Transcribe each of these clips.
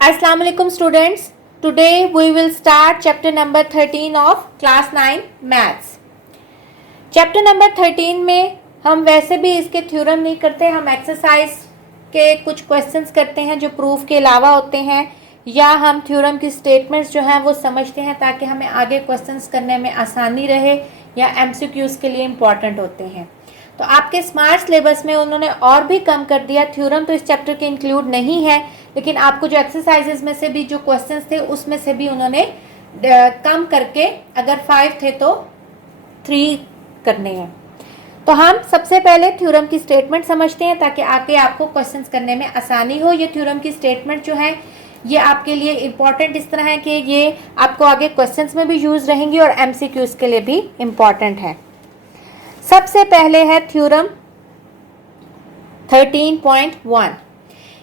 Assalamu alaikum students. Today we will start chapter number 13 of class 9 maths. Chapter number 13 में हम वैसे भी इसके थ्योरम नहीं करते, हम एक्सरसाइज के कुछ क्वेश्चंस करते हैं जो प्रूफ के अलावा होते हैं, या हम थ्योरम की स्टेटमेंट्स जो हैं वो समझते हैं ताकि हमें आगे क्वेश्चंस करने में आसानी रहे, या एमसीक्यूज के लिए इम्पॉर्टेंट होते हैं। तो आपके स्मार्ट सिलेबस में उन्होंने और भी कम कर दिया। थ्योरम तो इस चैप्टर के इंक्लूड नहीं है, लेकिन आपको जो एक्सरसाइजेज में से भी जो क्वेश्चंस थे उसमें से भी उन्होंने कम करके, अगर 5 थे तो 3 करने हैं। तो हम सबसे पहले थ्योरम की स्टेटमेंट समझते हैं ताकि आगे आपको क्वेश्चंस करने में आसानी हो। ये थ्योरम की स्टेटमेंट जो है ये आपके लिए इम्पॉर्टेंट इस तरह है कि ये आपको आगे क्वेश्चंस में भी यूज रहेंगी और एमसीक्यूज के लिए भी इम्पॉर्टेंट है। सबसे पहले है theorem 13.1।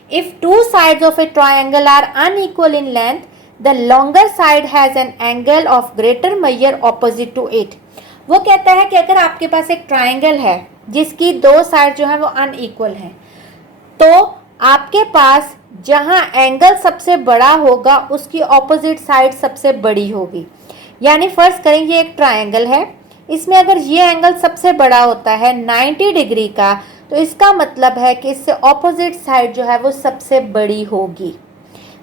If two sides of a triangle are unequal in length, the longer side has an angle of greater measure opposite to it. वो कहता है कि अगर आपके पास एक ट्राइंगल है जिसकी 2 साइड जो है वो अनइक्वल हैं, तो आपके पास जहां एंगल सबसे बड़ा होगा उसकी ऑपोजिट साइड सबसे बड़ी होगी। यानी फर्ज करें ये एक ट्राइंगल है, इसमें अगर ये एंगल सबसे बड़ा होता है 90 डिग्री का, तो इसका मतलब है कि इससे ऑपोजिट साइड जो है वो सबसे बड़ी होगी।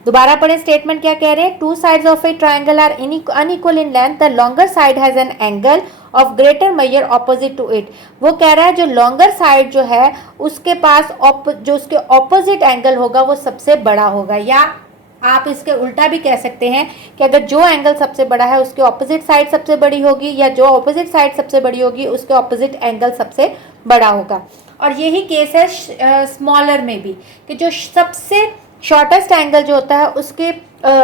दोबारा पढ़ें, स्टेटमेंट क्या कह रहे हैं। 2 sides of a triangle are unequal in length, the longer side has an angle of greater measure opposite to it. वो कह रहा है जो लॉन्गर साइड जो है उसके पास जो उसके ऑपोजिट एंगल होगा वो सबसे बड़ा होगा। या आप इसके उल्टा भी कह सकते हैं कि अगर जो एंगल सबसे बड़ा है उसके ऑपोजिट साइड सबसे बड़ी होगी, या जो ऑपोजिट साइड सबसे बड़ी होगी उसके ऑपोजिट एंगल सबसे बड़ा होगा। और यही केस है स्मॉलर में भी, कि जो सबसे शॉर्टेस्ट एंगल जो होता है उसके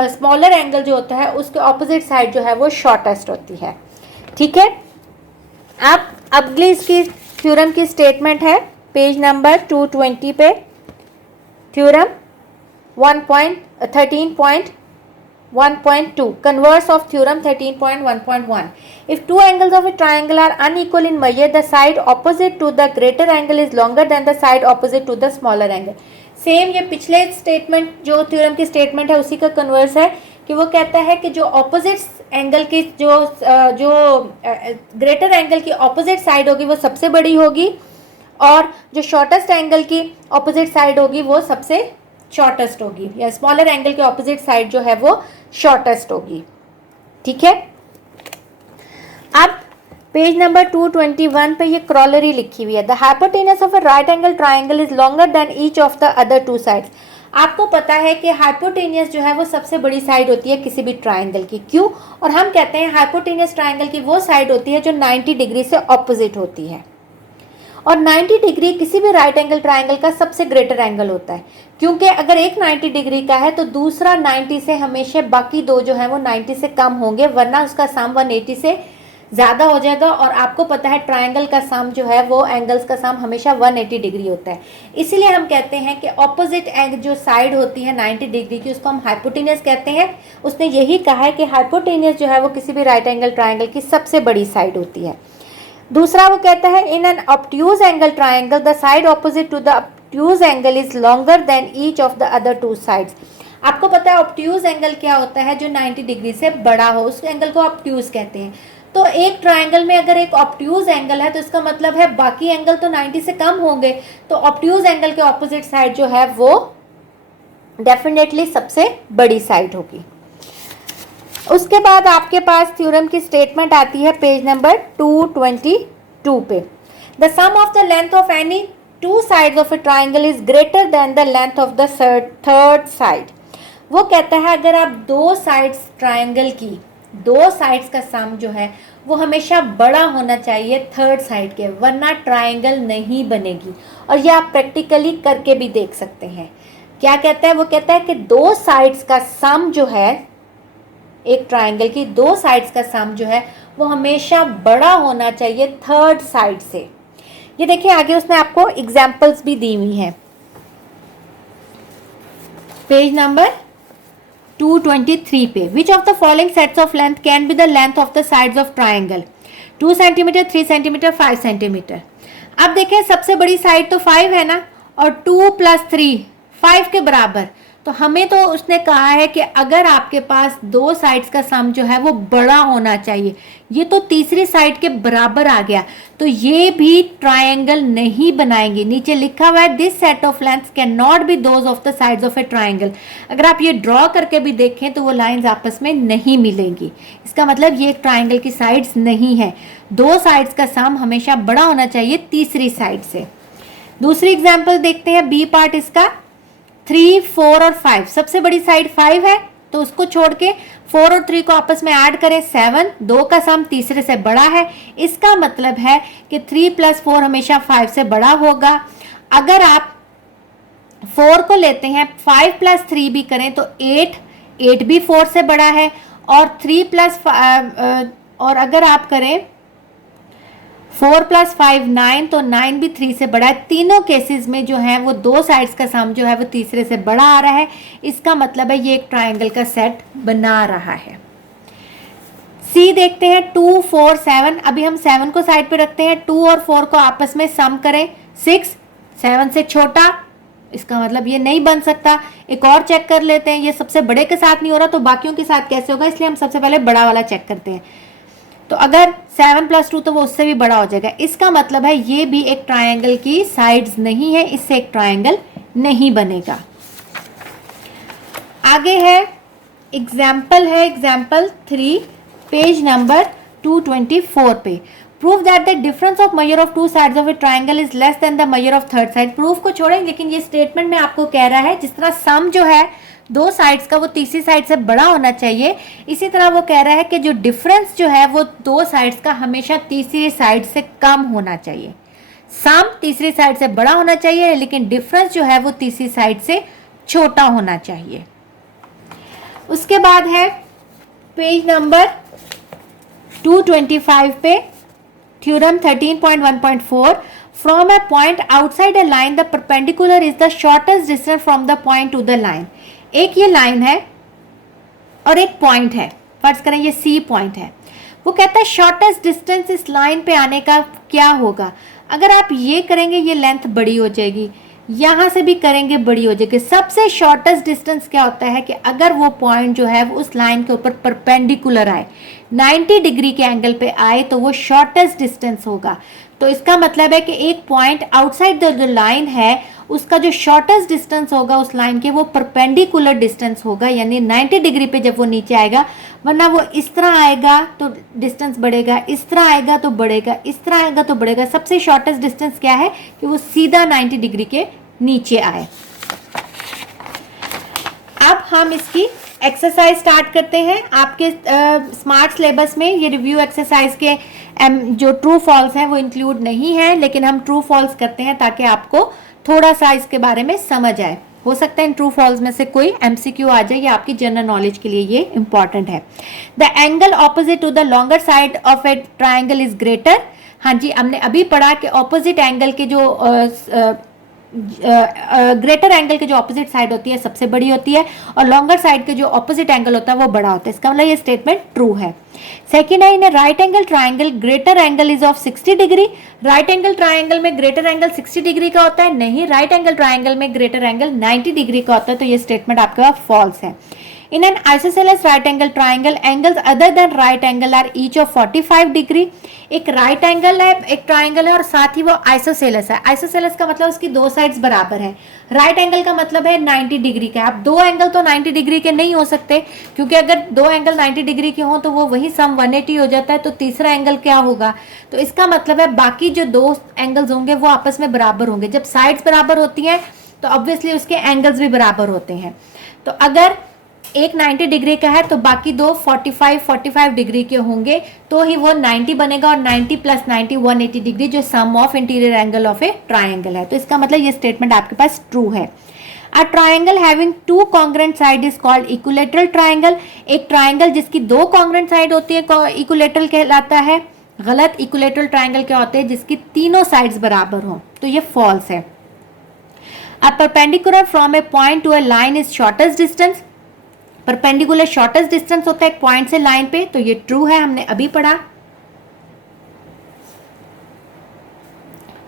स्मॉलर एंगल जो होता है उसके ऑपोजिट साइड जो है वो शॉर्टेस्ट होती है। ठीक है, अब अगली इसकी थ्योरम की स्टेटमेंट है पेज नंबर 220 पे। Theorem 13.1.2 converse of theorem 13.1.1. If two angles of a triangle are unequal in measure, the side opposite to the greater angle is longer than the side opposite to the smaller angle. Same ये पिछले statement जो theorem की statement है उसी का converse है, कि वो कहता है कि जो ऑपोजिट एंगल की जो ग्रेटर एंगल की ऑपोजिट साइड होगी वो सबसे बड़ी होगी, और जो शॉर्टेस्ट एंगल की ऑपोजिट साइड होगी वो सबसे शॉर्टेस्ट होगी, या स्मॉलर एंगल के ऑपोजिट साइड जो है वो शॉर्टेस्ट होगी। ठीक है, अब पेज नंबर 221 पे ये क्रॉलरी लिखी हुई है। The hypotenuse of a right angle triangle is longer than each of the other 2 sides. आपको पता है कि हाइपोटेनियस जो है वो सबसे बड़ी साइड होती है किसी भी ट्राइंगल की। क्यों? और हम कहते हैं हाइपोटेनियस ट्राइंगल की वो साइड होती है जो 90 डिग्री से ऑपोजिट होती है, और 90 डिग्री किसी भी राइट एंगल ट्राइंगल का सबसे ग्रेटर एंगल होता है, क्योंकि अगर एक 90 डिग्री का है तो दूसरा 90 से हमेशा बाकी 2 जो है वो 90 से कम होंगे, वरना उसका सम 180 से ज़्यादा हो जाएगा। और आपको पता है ट्राइंगल का सम जो है वो एंगल्स का सम हमेशा 180 डिग्री होता है। इसीलिए हम कहते हैं कि ऑपोजिट एंगल जो साइड होती है 90 डिग्री की उसको हम हाइपोटेनियस कहते हैं। उसने यही कहा है कि हाइपोटेनियस जो है वो किसी भी राइट एंगल ट्राइंगल की सबसे बड़ी साइड होती है। दूसरा वो कहता है in an obtuse angle triangle the side opposite to the obtuse angle is longer than each of the other 2 sides. आपको पता है ऑब्ट्यूज एंगल क्या होता है? जो 90 डिग्री से बड़ा हो उस एंगल को ऑब्ट्यूज कहते हैं। तो एक ट्राइंगल में अगर एक ऑब्ट्यूज एंगल है तो इसका मतलब है बाकी एंगल तो 90 से कम होंगे, तो ऑब्ट्यूज एंगल के ऑपोजिट साइड जो है वो डेफिनेटली सबसे बड़ी साइड होगी। उसके बाद आपके पास थ्योरम की स्टेटमेंट आती है पेज नंबर 222 पे। The sum of the length of any 2 sides of a triangle is greater than the length of the third side. वो कहता है अगर आप 2 साइड्स ट्राइंगल की 2 साइड्स का सम जो है वो हमेशा बड़ा होना चाहिए थर्ड साइड के, वरना ट्राइंगल नहीं बनेगी। और ये आप प्रैक्टिकली करके भी देख सकते हैं। क्या कहता है? वो कहता है कि 2 साइड्स का सम जो है, एक ट्राइंगल की 2 साइड्स का सम जो है वो हमेशा बड़ा होना चाहिए थर्ड साइड से। ये देखिए आगे उसने आपको एग्जांपल्स भी दी हुई हैं पेज नंबर 223 पे। Which of the following sets of length can be the length of the sides of triangle? 2 centimetre, 3 centimetre, 5 centimetre. अब देखें सबसे बड़ी साइड तो 5 है ना, और 2 + 3 5 के बराबर, तो हमें तो उसने कहा है कि अगर आपके पास दो साइड्स का सम जो है वो बड़ा होना चाहिए, ये तो तीसरी साइड के बराबर आ गया, तो ये भी ट्रायंगल नहीं बनाएंगे। नीचे लिखा हुआ है this set of lengths can not be those of the sides of A triangle. अगर आप ये ड्रॉ करके भी देखें तो वो लाइंस आपस में नहीं मिलेंगी, इसका मतलब ये एक ट्रायंगल की साइड्स नहीं है। दो साइड्स का सम हमेशा बड़ा होना चाहिए तीसरी साइड से। दूसरी एग्जाम्पल देखते हैं, बी पार्ट इसका 3, 4 और 5। सबसे बड़ी साइड 5 है तो उसको छोड़ के 4 और 3 को आपस में ऐड करें 7, दो का सम तीसरे से बड़ा है, इसका मतलब है कि 3 + 4 हमेशा 5 से बड़ा होगा। अगर आप 4 को लेते हैं 5 + 3 भी करें तो 8 भी 4 से बड़ा है, और 3 + 5 और अगर आप करें 4 + 5 9, तो 9 भी 3 से बड़ा है। तीनों केसेस में जो है वो दो साइड्स का सम जो है वो तीसरे से बड़ा आ रहा है, इसका मतलब है ये एक ट्रायंगल का सेट बना रहा है। सी देखते हैं 2, 4, 7। अभी हम 7 को साइड पे रखते हैं, 2 और 4 को आपस में सम करें 6, 7 से छोटा, इसका मतलब ये नहीं बन सकता। एक और चेक कर लेते हैं, ये सबसे बड़े के साथ नहीं हो रहा तो बाकियों के साथ कैसे होगा, इसलिए हम सबसे पहले बड़ा वाला चेक करते हैं। तो अगर 7 + 2 तो वो उससे भी बड़ा हो जाएगा, इसका मतलब है ये भी एक ट्रायंगल की साइड्स नहीं है, इससे एक ट्रायंगल नहीं बनेगा। आगे है एग्जाम्पल 3, पेज नंबर 224 पे। Prove that the difference of measure of two sides of A triangle is less than the measure of third side. Proof को छोड़ें, लेकिन ये स्टेटमेंट में आपको कह रहा है जिस तरह सम जो है दो साइड्स का वो तीसरी साइड से बड़ा होना चाहिए, इसी तरह वो कह रहा है कि जो डिफरेंस जो है वो दो साइड्स का हमेशा तीसरी साइड से कम होना चाहिए। सम तीसरी साइड से बड़ा होना चाहिए, लेकिन डिफरेंस जो है वो तीसरी साइड से छोटा होना चाहिए। उसके बाद है पेज नंबर 225 पे theorem 13.1.4। From a point outside a line the perpendicular is the shortest distance from the point two the line. एक ये लाइन है और एक पॉइंट है, फर्ज करें ये सी पॉइंट है। वो कहता है शॉर्टेस्ट डिस्टेंस इस लाइन पे आने का क्या होगा। अगर आप ये करेंगे ये लेंथ बड़ी हो जाएगी, यहाँ से भी करेंगे बड़ी हो जाएगी। सबसे शॉर्टेस्ट डिस्टेंस क्या होता है कि अगर वो पॉइंट जो है वो उस लाइन के ऊपर परपेंडिकुलर आए, 90 डिग्री के एंगल पे आए, तो वो शॉर्टेस्ट डिस्टेंस होगा। तो इसका मतलब है कि एक पॉइंट आउटसाइड द जो लाइन है उसका जो शॉर्टेस्ट डिस्टेंस होगा उस लाइन के वो परपेंडिकुलर डिस्टेंस होगा, यानी 90 डिग्री पे जब वो नीचे आएगा। वरना वो इस तरह आएगा तो डिस्टेंस बढ़ेगा, इस तरह आएगा तो बढ़ेगा, इस तरह आएगा तो बढ़ेगा। सबसे शॉर्टेस्ट डिस्टेंस क्या है कि वो सीधा 90 डिग्री के नीचे आए। अब हम इसकी एक्सरसाइज स्टार्ट करते हैं। आपके स्मार्ट सिलेबस में ये रिव्यू एक्सरसाइज के जो ट्रू फॉल्स हैं वो इंक्लूड नहीं है, लेकिन हम ट्रू फॉल्स करते हैं ताकि आपको थोड़ा सा इसके बारे में समझ आए। हो सकता है इन ट्रू फॉल्स में से कोई एमसीक्यू आ जाए, या आपकी जनरल नॉलेज के लिए ये इंपॉर्टेंट है। The angle opposite to the longer side of a triangle is greater. हाँ जी, हमने अभी पढ़ा कि ऑपोजिट एंगल के जो ग्रेटर एंगल के जो ऑपोजिट साइड होती है सबसे बड़ी होती है, और लॉन्गर साइड के जो ऑपोजिट एंगल होता है वो बड़ा होता है। इसका मतलब ये स्टेटमेंट ट्रू है। सेकेंड है, in right angle triangle greater angle is of 60 degree. Right angle triangle में ग्रेटर एंगल 60 डिग्री का होता है? नहीं, राइट एंगल ट्राइंगल में ग्रेटर एंगल 90 डिग्री का होता है। तो ये स्टेटमेंट आपके पास फॉल्स है। In an isosceles right angle triangle, angles other than right angle are each of 45 degree. एक राइट एंगल है, एक ट्राइंगल है, और साथ ही वो आइसोसेलस है। आइसोसेलस का मतलब उसकी दो साइड्स बराबर है। राइट एंगल का मतलब है 90 डिग्री का। अब दो एंगल तो 90 डिग्री के नहीं हो सकते, क्योंकि अगर दो एंगल 90 डिग्री के हों तो वो वही सम 180 हो जाता है। तो तीसरा एंगल क्या होगा? तो इसका मतलब है बाकी जो दो एंगल्स होंगे वो आपस में बराबर होंगे। जब साइड्स बराबर होती हैं तो ऑब्वियसली उसके एंगल्स भी बराबर होते हैं। तो अगर एक 90 डिग्री का है तो बाकी दो 45 डिग्री के होंगे, तो ही वो 90 बनेगा, और 90 + 90 180 डिग्री जो sum of interior angle of a triangle है। तो इसका मतलब ये स्टेटमेंट आपके पास ट्रू है। A triangle having two congruent side is called equilateral triangle. एक ट्राइंगल जिसकी दो कॉन्ग्रुएंट साइड होती है इक्विलैटरल कहलाता है। गलत। इक्विलैटरल ट्राइंगल क्या होते हैं? जिसकी तीनों साइड्स बराबर हो। तो ये फॉल्स है। A perpendicular from A point two A line is shortest distance. Perpendicular shortest distance होता है एक पॉइंट से लाइन पे, तो ये ट्रू है, हमने अभी पढ़ा।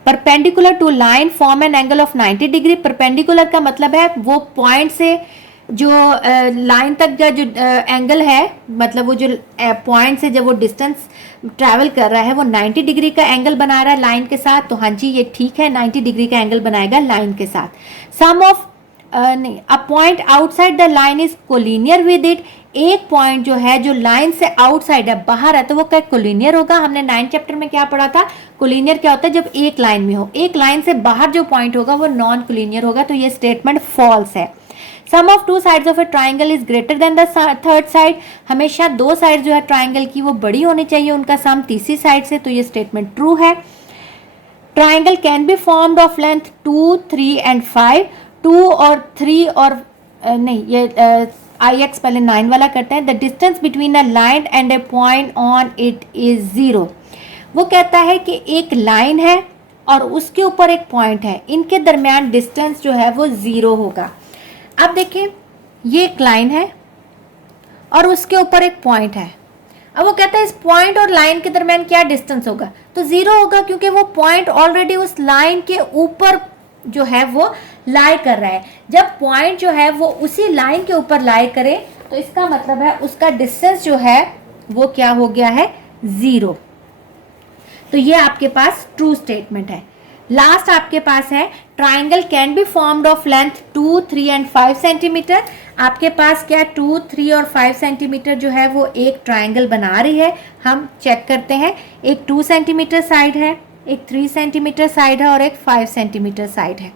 Perpendicular to line form an angle of 90 degree. Perpendicular का मतलब है वो पॉइंट से जो लाइन तक का जो एंगल है, मतलब वो जो पॉइंट से जब वो डिस्टेंस ट्रैवल कर रहा है वो 90 डिग्री का एंगल बना रहा है लाइन के साथ, तो हाँ जी ये ठीक है, 90 डिग्री का एंगल बनाएगा लाइन के साथ। सम ऑफ नहीं, a point outside the line is collinear with it. एक पॉइंट जो है जो लाइन से आउटसाइड है, बाहर है, तो वो क्या कोलिनियर होगा। हमने 9th चैप्टर में क्या पढ़ा था, कोलिनियर क्या होता है, जब एक लाइन में हो। एक लाइन से बाहर जो पॉइंट होगा वो नॉन कोलिनियर होगा, तो ये स्टेटमेंट फॉल्स है। Sum of two sides of a triangle is greater than the third side. हमेशा दो साइड जो है ट्राइंगल की वो बड़ी होनी चाहिए उनका सम तीसरी साइड से, तो ये स्टेटमेंट ट्रू है। Triangle can be formed of length 2, 3 and 5। 2 और 3 और नहीं, ये आई एक्स पहले 9 वाला करते हैं। The distance between a line and A point on it is 0। वो कहता है कि एक लाइन है और उसके ऊपर एक पॉइंट है, इनके दरमियान डिस्टेंस जो है वो 0 होगा। अब देखिए ये एक लाइन है और उसके ऊपर एक पॉइंट है। अब वो कहता है इस पॉइंट और लाइन के दरमियान क्या डिस्टेंस होगा, तो 0 होगा, क्योंकि वो पॉइंट ऑलरेडी उस लाइन के ऊपर जो है वो लाई कर रहा है। जब पॉइंट जो है वो उसी लाइन के ऊपर लाई करे तो इसका मतलब है उसका डिस्टेंस जो है वो क्या हो गया है, 0। तो ये आपके पास ट्रू स्टेटमेंट है। लास्ट आपके पास है triangle can be formed of length 2, 3 and 5 centimetre. आपके पास क्या 2, 3 और 5 सेंटीमीटर जो है वो एक ट्राइंगल बना रही है। हम चेक करते हैं, एक 2 सेंटीमीटर साइड है, एक 3 सेंटीमीटर साइड है और एक 5 सेंटीमीटर साइड है।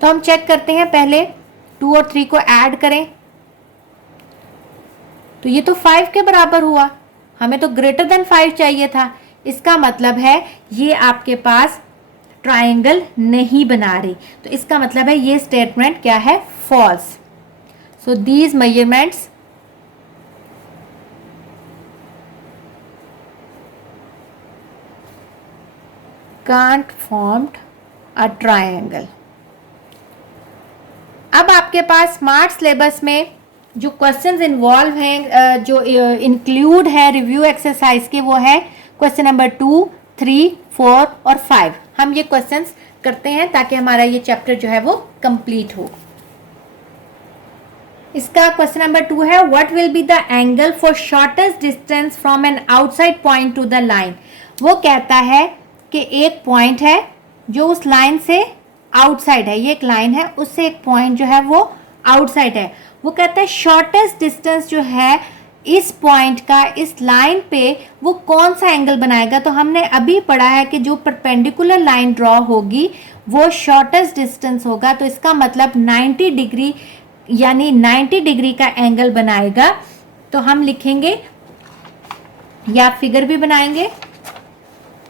तो हम चेक करते हैं, पहले 2 और 3 को ऐड करें तो ये तो 5 के बराबर हुआ, हमें तो ग्रेटर देन 5 चाहिए था। इसका मतलब है ये आपके पास ट्राइंगल नहीं बना रही, तो इसका मतलब है ये स्टेटमेंट क्या है, false. So these measurements can't formed a triangle. अब आपके पास स्मार्ट सिलेबस में जो क्वेश्चंस इन्वॉल्व हैं, जो इंक्लूड है रिव्यू एक्सरसाइज के, वो है क्वेश्चन नंबर 2, 3, 4 और 5। हम ये क्वेश्चंस करते हैं ताकि हमारा ये चैप्टर जो है वो कंप्लीट हो। इसका क्वेश्चन नंबर 2 है, what will be the angle for shortest distance from an outside point two the line. वो कहता है कि एक पॉइंट है जो उस लाइन से आउटसाइड है, ये एक लाइन है, उससे एक पॉइंट जो है वो आउटसाइड है। वो कहता है शॉर्टेस्ट डिस्टेंस जो है इस पॉइंट का इस लाइन पे वो कौन सा एंगल बनाएगा। तो हमने अभी पढ़ा है कि जो परपेंडिकुलर लाइन ड्रॉ होगी वो शॉर्टेस्ट डिस्टेंस होगा, तो इसका मतलब 90 डिग्री यानी 90 डिग्री का एंगल बनाएगा। तो हम लिखेंगे, या फिगर भी बनाएंगे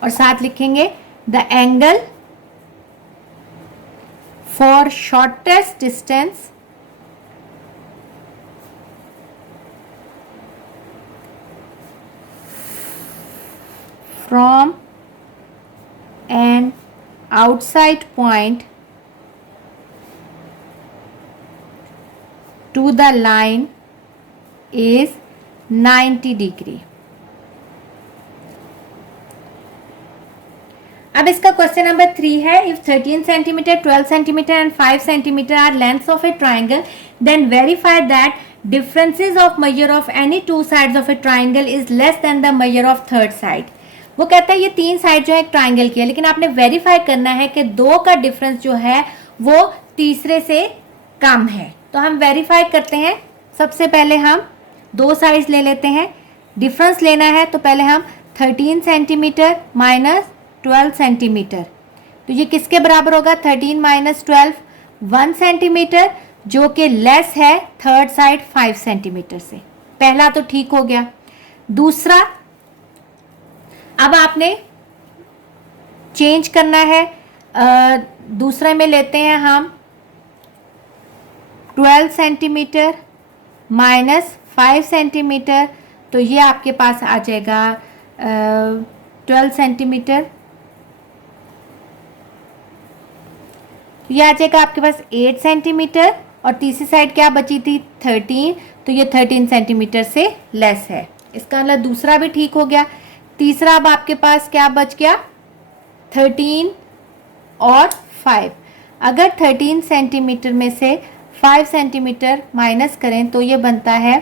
और साथ लिखेंगे the angle for shortest distance from an outside point to the line is 90 degree। अब इसका क्वेश्चन नंबर 3 है, if 13 centimetre, 12 centimetre and 5 centimetre are lengths of a triangle, then verify that differences of measure of any two sides of a triangle is less than the measure of third side। वो कहता है ये 3 side जो है एक triangle की है, लेकिन आपने वेरीफाई करना है कि 2 का डिफरेंस जो है वो तीसरे से कम है। तो हम वेरीफाई करते हैं, सबसे पहले हम 2 साइड्स ले लेते हैं, डिफरेंस लेना है। तो पहले हम 13 सेंटीमीटर माइनस 12 सेंटीमीटर, तो ये किसके बराबर होगा, 13 माइनस 12, 1 सेंटीमीटर, जो कि लेस है थर्ड साइड 5 सेंटीमीटर से। पहला तो ठीक हो गया। दूसरा, अब आपने चेंज करना है, दूसरे में लेते हैं हम 12 सेंटीमीटर माइनस 5 सेंटीमीटर, तो ये आपके पास आ जाएगा 12 सेंटीमीटर, ये आ जाएगा आपके पास 8 सेंटीमीटर, और तीसरी साइड क्या बची थी 13, तो ये 13 सेंटीमीटर से लेस है। इसका मतलब दूसरा भी ठीक हो गया। तीसरा अब आपके पास क्या बच गया, 13 और 5। अगर 13 सेंटीमीटर में से 5 सेंटीमीटर माइनस करें तो ये बनता है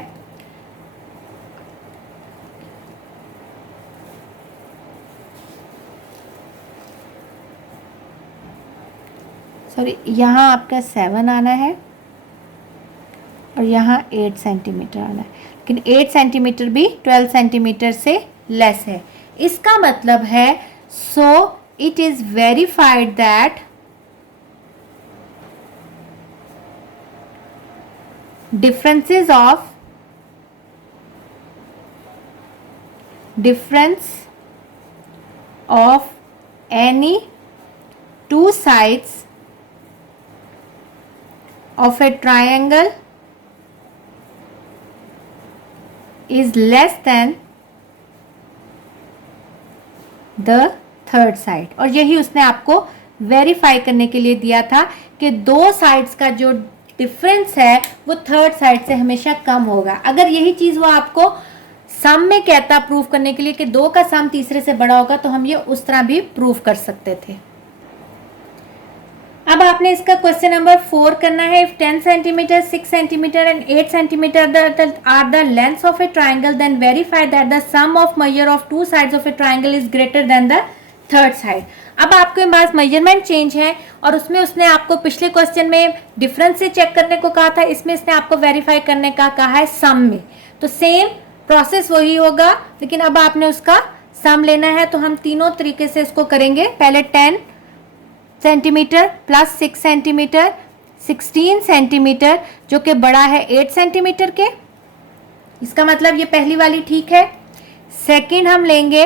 7 आना है और यहाँ 8 सेंटीमीटर आना है, लेकिन 8 सेंटीमीटर भी 12 सेंटीमीटर से लेस है। इसका मतलब है सो it is verified that difference of any two sides of a triangle is less than the third side। और यही उसने आपको वेरीफाई करने के लिए दिया था कि दो साइड्स का जो डिफरेंस है वो थर्ड साइड से हमेशा कम होगा। अगर यही चीज वो आपको सम में कहता प्रूव करने के लिए कि दो का सम तीसरे से बड़ा होगा, तो हम ये उस तरह भी प्रूव कर सकते थे। अब आपने इसका क्वेश्चन नंबर 4 करना है। If 10 centimetre 6 centimetre and 8 centimetre are the lengths of a triangle, then verify that the sum of measure of two sides of a triangle is greater than the third side. अब आपके पास measurement change है और उसमें उसने आपको पिछले question में difference से चेक करने को कहा था, इसमें इसने आपको वेरीफाई करने का कहा है सम में। तो सेम प्रोसेस वही होगा, लेकिन अब आपने उसका सम लेना है। तो हम तीनों तरीके से इसको करेंगे। पहले 10 सेंटीमीटर प्लस 6 सेंटीमीटर 16 सेंटीमीटर, जो कि बड़ा है 8 सेंटीमीटर के। इसका मतलब ये पहली वाली ठीक है। सेकंड हम लेंगे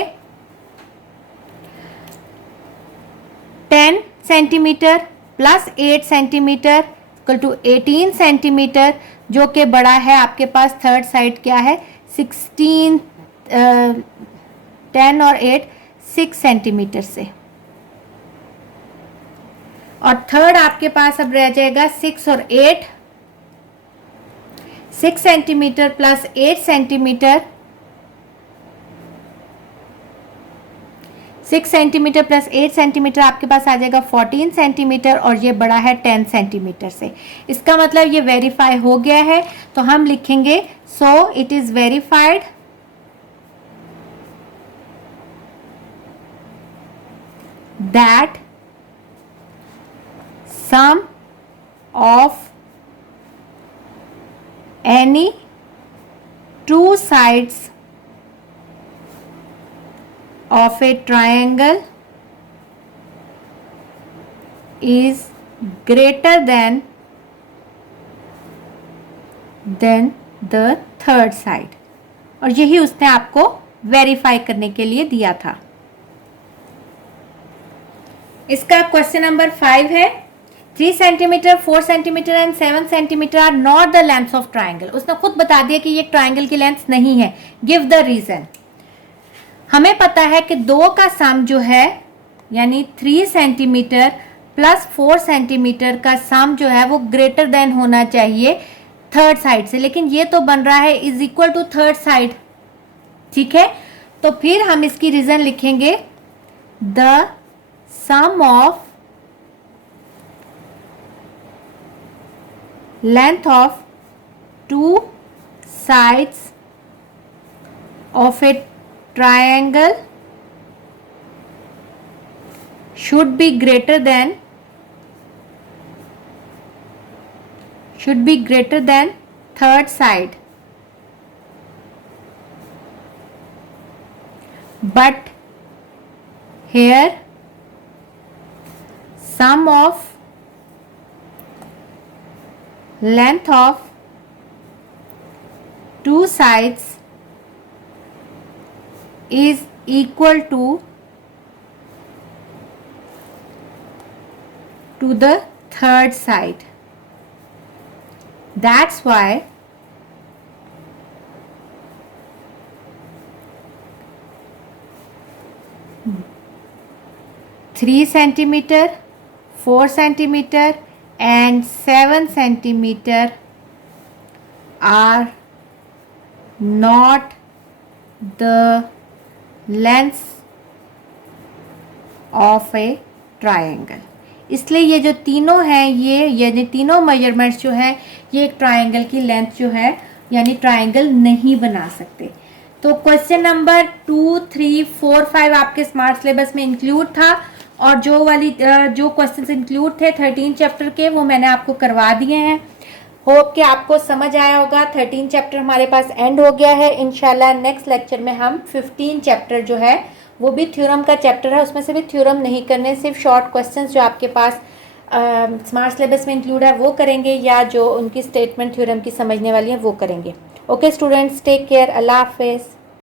10 centimetre plus 8 centimetre equal to 18 centimetre, जो कि बड़ा है आपके पास थर्ड साइड क्या है 16 10 और 8 6 सेंटीमीटर से। और थर्ड आपके पास अब रह जाएगा 6 और 8 6 centimetre plus 8 centimetre 6 centimetre plus 8 centimetre आपके पास आ जाएगा 14 सेंटीमीटर, और ये बड़ा है 10 सेंटीमीटर से। इसका मतलब ये वेरीफाई हो गया है। तो हम लिखेंगे so it is verified that sum of any two sides of a triangle is greater than the third side। और यही उसने आपको वेरीफाई करने के लिए दिया था। इसका क्वेश्चन नंबर 5 है 3 centimetre 4 centimetre and 7 centimetre are not the length of triangle. उसने खुद बता दिया कि ये ट्राइंगल की लेंथ नहीं है। Give the reason. हमें पता है कि दो का सम जो है यानी 3 सेंटीमीटर प्लस 4 सेंटीमीटर का सम जो है वो ग्रेटर देन होना चाहिए थर्ड साइड से, लेकिन ये तो बन रहा है is equal to third side. ठीक है, तो फिर हम इसकी रीजन लिखेंगे the sum of length of two sides of a triangle should be greater than third side, but here sum of length of two sides is equal to the third side। That's why 3 centimetre 4 centimetre and 7 centimeter are not the lengths of a triangle। इसलिए ये जो तीनों हैं ये यानी तीनों measurements जो हैं ये एक ट्रायंगल की लेंथ जो है यानी ट्रायंगल नहीं बना सकते। तो क्वेश्चन नंबर 2, 3, 4, 5 आपके स्मार्ट सिलेबस में इंक्लूड था और जो क्वेश्चंस इंक्लूड थे 13 चैप्टर के वो मैंने आपको करवा दिए हैं। होप कि आपको समझ आया होगा। 13 चैप्टर हमारे पास एंड हो गया है। इंशाल्लाह नेक्स्ट लेक्चर में हम 15 चैप्टर जो है वो भी थ्योरम का चैप्टर है, उसमें से भी थ्योरम नहीं करने, सिर्फ शॉर्ट क्वेश्चंस जो आपके पास स्मार्ट सिलेबस में इंक्लूड है वो करेंगे या जो उनकी स्टेटमेंट थ्योरम की समझने वाली है वो करेंगे। ओके स्टूडेंट्स, टेक केयर, अल्लाह हाफिज़।